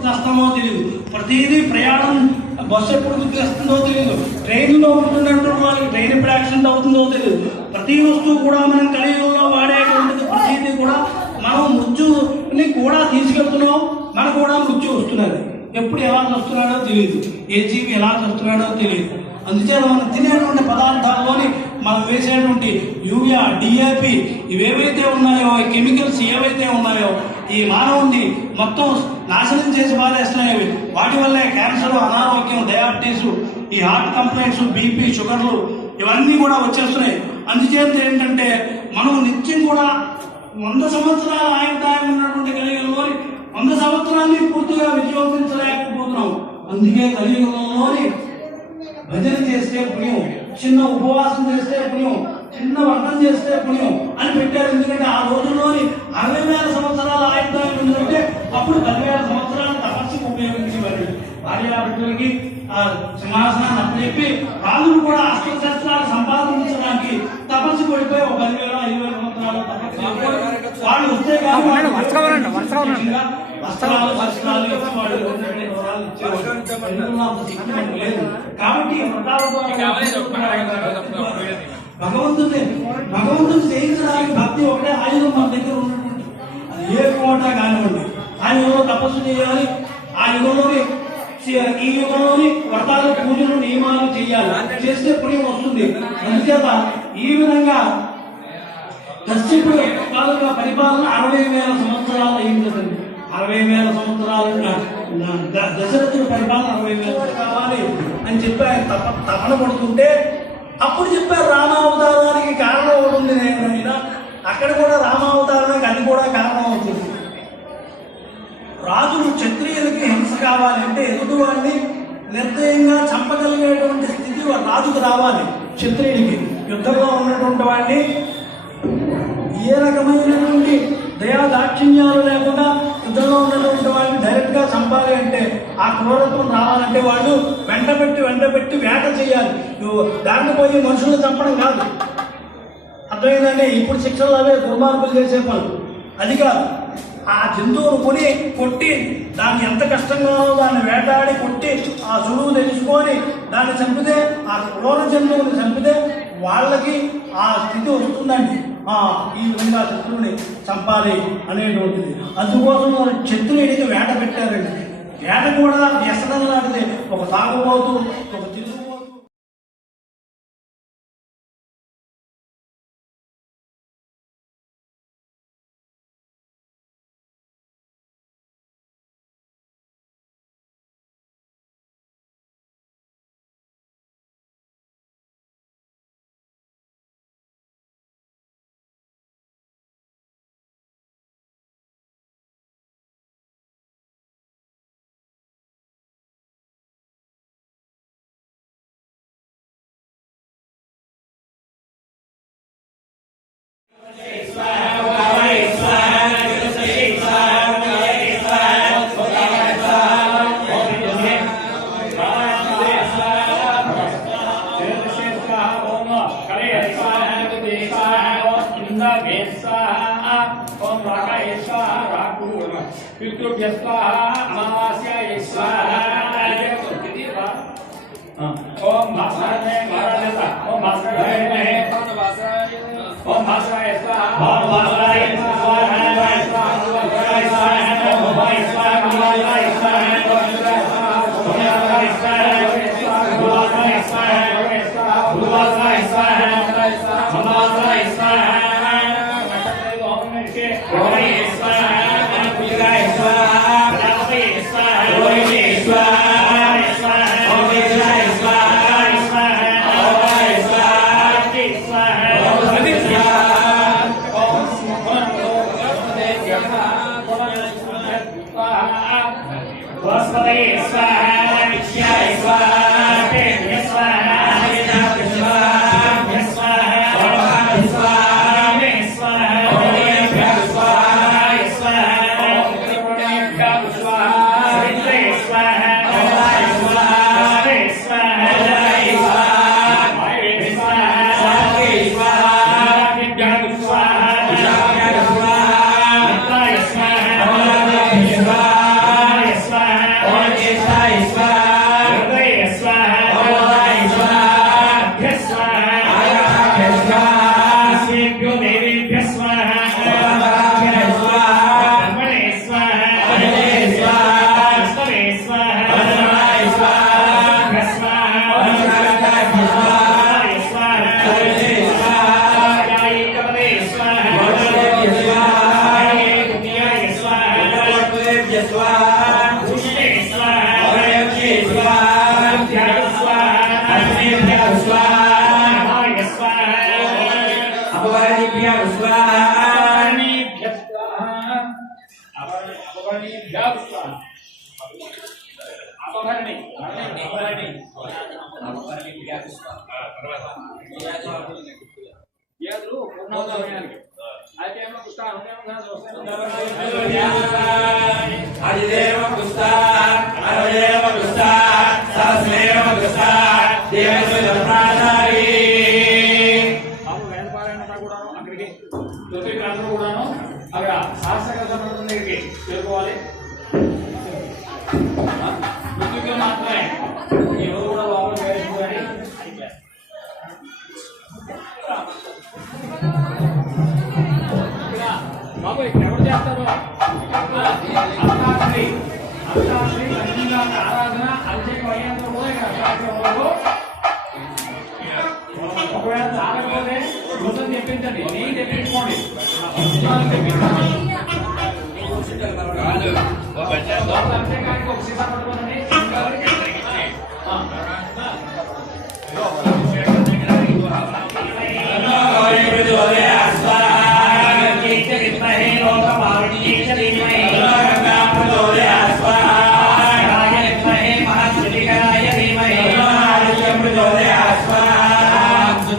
వస్తామో తెలియదు ప్రతిదీ ప్రయాణం బస్సు ఎప్పుడు గుర్తిస్తుందో తెలియదు ట్రైన్లో ఉంటున్నట్టు వాళ్ళకి ట్రైన్ ఎప్పుడు యాక్సిడెంట్ అవుతుందో తెలియదు ప్రతి వస్తువు కూడా మనం కలియుగంలో వాడేటువంటిది ప్రతిదీ కూడా మనం మృత్యుని కూడా తీసుకెళ్తున్నాం. మనకు కూడా మృత్యు వస్తున్నది. ఎప్పుడు ఎలా వస్తున్నాడో తెలియదు ఏ జీవి ఎలా వస్తున్నాడో తెలియదు అందుచేత మనం తినేటువంటి పదార్థాల్లోని మనం వేసేటువంటి యూరియా డిఏపి ఇవేవైతే ఉన్నాయో ఈ కెమికల్స్ ఏవైతే ఉన్నాయో ఈ మానవుణ్ణి మొత్తం నాశనం చేసి పారేస్తున్నాయి వాటి వల్లే క్యాన్సర్ అనారోగ్యం డయాబెటీస్ ఈ హార్ట్ కంప్లైంట్స్ బీపీ షుగర్లు ఇవన్నీ కూడా వచ్చేస్తున్నాయి. అందుచేత ఏంటంటే మనం నిత్యం కూడా వంద సంవత్సరాల ఆయుర్దాయం ఉన్నటువంటి కలియుగంలోని వంద సంవత్సరాన్ని పూర్తిగా వినియోగించలేకపోతున్నాం. అందుకే కలియుగంలోని భజన చేస్తే పుణ్యం చిన్న ఉపవాసం చేస్తే పుణ్యం చిన్న వ్రతం చేస్తే పుణ్యం అని పెట్టారు. ఎందుకంటే ఆ రోజుల్లోని అరవై వేల సంవత్సరాల ఆయుర్దాయం ఉందంటే అప్పుడు పదివేల సంవత్సరాల తపస్సుకు ఉపయోగించేవారు భార్య బిడ్డలకి ఆ సింహాసనాన్ని అప్పచెప్పి రాజులు కూడా అస్త్రశస్త్రాలు సంపాదించడానికి తపస్సు పడిపోయి ఒక పదివేల ఐదు వేల సంవత్సరాల తపస్సు వాళ్ళు వస్తే. వస్త్రాలు వస్త్రాలు శక్తి మనకు లేదు. కాబట్టి భగవంతుడే భగవంతుడు ద్వారా చేయించడానికి భక్తి ఒకటే ఆయుధం మన దగ్గర ఉన్నటువంటి. అది ఏ కోట కానివ్వండి. ఆ యుగంలో తపస్సు చేయాలి. ఆ యుగంలోని ఈ యుగంలోని వ్రతాలు పూజలు నియమాలు చేయాలి. చేస్తే పుణ్యం వస్తుంది. అందుచేత ఈ విధంగా కశ్యపుడు కాలంగా పరిపాలన అరవై వేల సంవత్సరాలు అయిందండి అరవై వేల సంవత్సరాలు దశరథుడు పరిపాలన అరవై వేల కావాలి అని చెప్పి ఆయన తప తపన పడుతుంటే అప్పుడు చెప్పారు రామావతారానికి కారణం ఒకటి ఉంది నేను అక్కడ కూడా రామావతారానికి అది కూడా కారణం అవుతుంది. రాజులు క్షత్రియులకి హింస కావాలంటే ఎదుటివాడిని నిర్దయంగా చంపగలిగేటువంటి స్థితి రాజుకు రావాలి క్షత్రియుడికి. యుద్ధంలో ఉన్నటువంటి వాడిని ఏ రకమైనటువంటి దయా దాక్షిణ్యాలు లేకుండా యుద్ధంలో ఉన్నటువంటి వాళ్ళని డైరెక్ట్గా చంపాలి అంటే ఆ క్రూరత్వం రావాలంటే వాళ్ళు వెంట పెట్టి వేట చేయాలి. నువ్వు దాన్ని పోయి మనుషులను చంపడం కాదు. అర్థమైందండి? ఇప్పుడు శిక్షలు అవే దుర్మార్గులు చేసే పనులు. అది కాదు. ఆ జంతువును కొని కొట్టి దాన్ని ఎంత కష్టంగానో దాన్ని వేటాడి కొట్టి ఆ సులువు తెలుసుకొని దాన్ని చంపితే ఆ క్రూర జంతువుని చంపితే వాళ్ళకి ఆ స్థితి వస్తుందండి. ఈ విధంగా శత్రువుని చంపాలి అనేటువంటిది అందుకోసం వాళ్ళు క్షత్రుడికి వేట పెట్టారండి వేట కూడా వ్యసనం లాంటిది. ఒక తాగుబోతు ఒక తిరుగు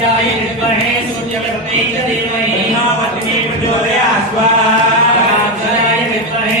सूर्याय विद्महे सूर्यवत्यै च धीमहि। स्वाहा विद्महे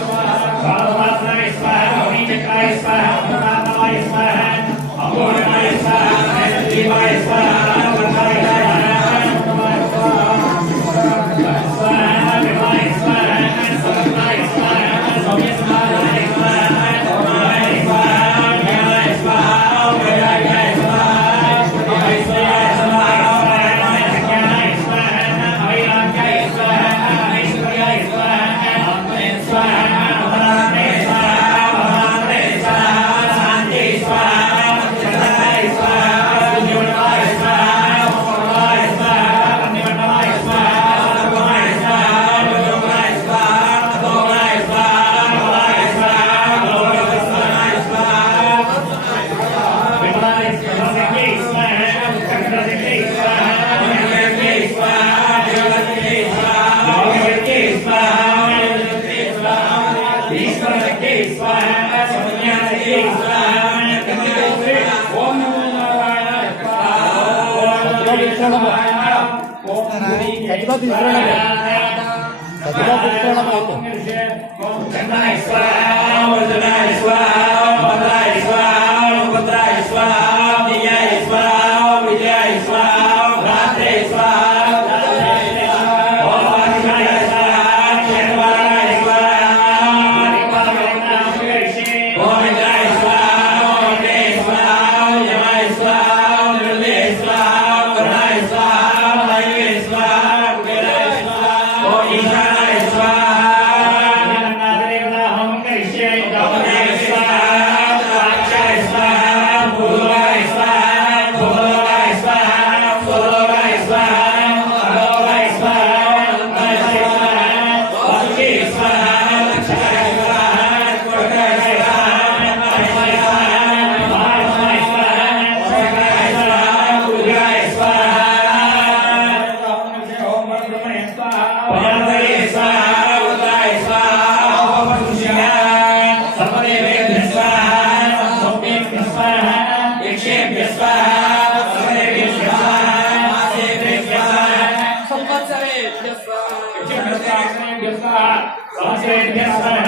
President, yes, sir.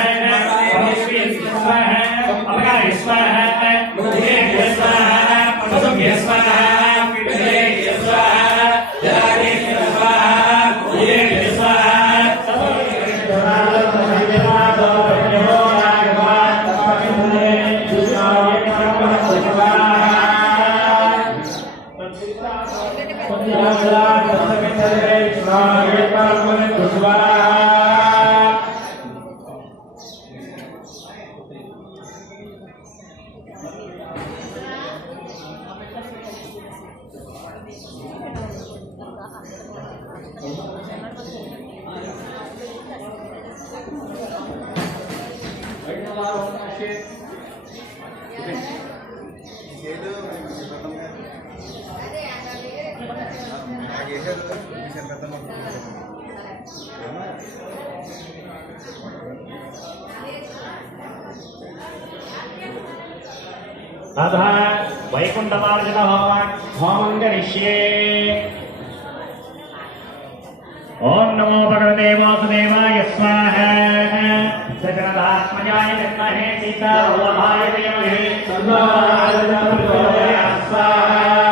तथा वैकुण्ठमार्जन होमं होमं करिष्ये ॐ नमो भगवते वासुदेवाय स्वाहा सजनदात्मजाय विद्महे सीतावल्लभाय धीमहि तन्नो प्रचोदयात् स्वाहा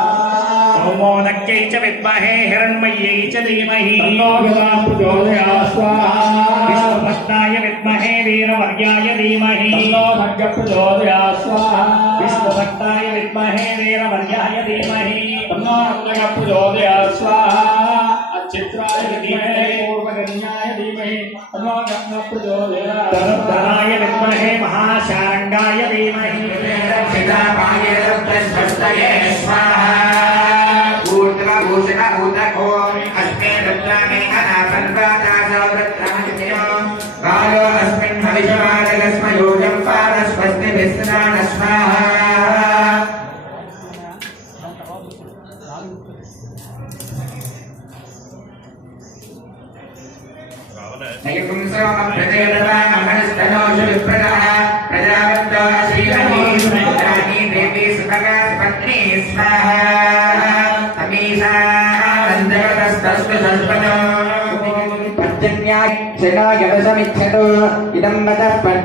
సోమోదక్యై చ విద్మహే హిరణ్మయ్యై చ ధీమహి. తన్నో విద్వాన్ ప్రచోదయాత్ స్వాహా విష్ణుపత్నాయ విద్మహే వీరవర్యాయ ధీమహి. తన్నో భగ్గ ప్రచోదయాత్ స్వాహా విష్ణుపత్నాయ విద్మహే వీరవర్యాయ ధీమహి. తన్నో భగ్గ ప్రచోదయాత్ స్వాహా చిత్రాయ విద్మహే పూర్వగణ్యాయ ధీమహి. తన్నో గంగ ప్రచోదయాత్ ధనాయ విద్మహే మహాశారంగాయ ధీమహి. పితామాయ రత్నస్వస్తయే స్వాహా अस्मिन् भविष्यमादगस्मयोजं पादस्वस्ति विस्तरा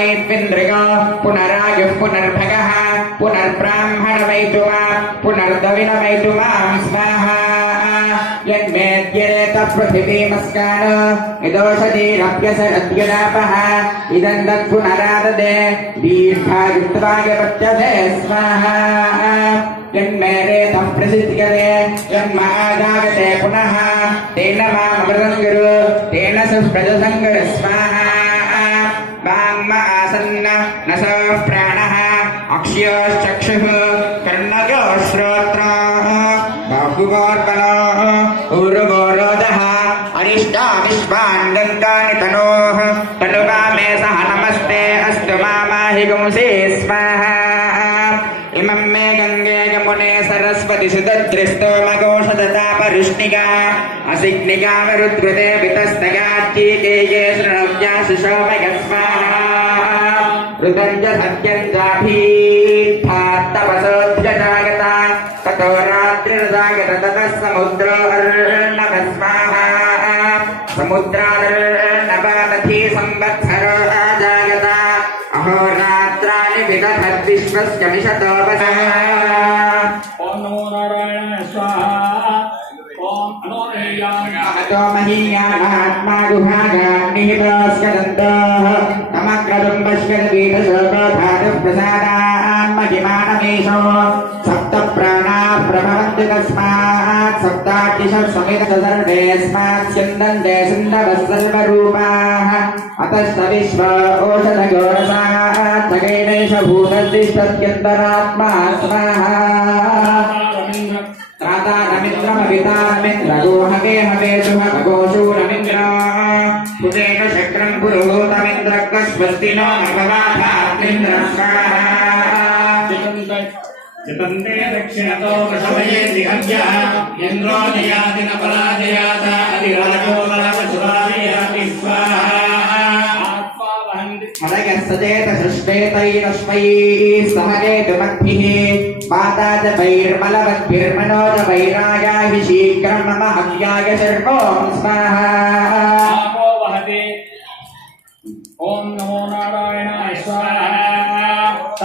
पुनर्मामैत्विन्द्रियो पुनरायुः पुनर्भगः पुनर्ब्राह्मणमैतुमा पुनर्दविनमैतुमां स्वाहा यन्मेद्येत पृथिवीमस्कान यदोषधीरप्यसरद्युनापः इदं तत्पुनराददे दीर्घायुक्त्वाय पच्यते स्वाहा यन्मेरेतं प्रसिद्ध्यते यन्मादागते पुनः तेन मामृतं गुरु तेन सुप्रजसङ्गर మనస ప్రాణ అక్ష్యచక్షు కర్ణయో శ్రోత్ర బాహువర్బల ఉరువరోద అరిష్టామిష్మాండంకాని తనో తనుగా మే సహ నమస్తే అస్తు మామాహి గుంసే స్వాహ ఇమం మే గంగే యమునే సరస్వతి సుదద్రిస్తోమఘోషతాపరుష్ణిగా అసిగ్నిగా వరుద్ృతే వితస్తగాచీకేయే శృణవ్యాశిశోమయ స్వాహ वितस्तगाच्चीकेये शृणव्या शिशोमय स्वाहा ऋतं च सत्यं चाभीत्थात्तपसोऽध्यजागता ततो रात्रिर्जागत ततः समुद्रो अर्णव स्वाहा समुद्रादर्णवदधि संवत्सरो अजागत अहोरात्राणि विदधद्विश्वस्य मिषतो वसः ॐ नमो नारायणाय स्वाहा ॐ సమగ్రదుం పశ్యద్వీత సర్వధార ప్రసాదాన్ మహిమానమేషో సప్త ప్రాణా ప్రభవంతి తస్మాత్ సప్తాటిష సమిత సదర్వే స్మాత్ చిందంతే సింధవః సర్వరూపాః అతస్త విశ్వ ఓషధయోరసాత్ తగేనైష భూతద్దిష్టత్యంతరాత్మా స్వాహ त्राता नमिन्द्रमविता नमिन्द्रगोहगे हवेतु भगोषूरमिन्द्राः सुदेन शक्रं पुरोतमिन्द्रकस्वस्तिनो जतन्ते दक्षिणतो वसवये दिहव्यः इन्द्रो नियाति न पराजयात अधिराजो बलवसुराजयाति स्वाहा मलयस्तचेत सृष्टेतैरस्मै समगे गमग्भिः माता च वैर्मलवद्भिर्मनो च वैरायाहि शीघ्रं मम हव्याय सर्वों स्वाहा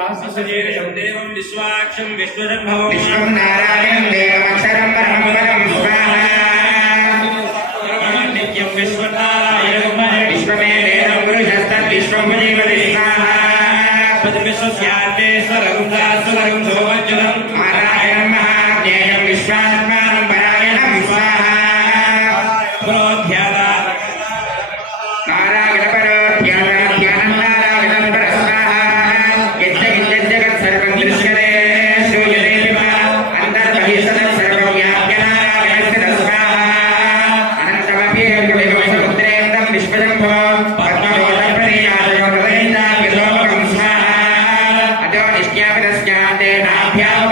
सहस्रशरीरं देवं विश्वाक्षं विश्वशम्भवं विश्वं नारायणं देवमक्षरं परं परं स्वाहा Yeah.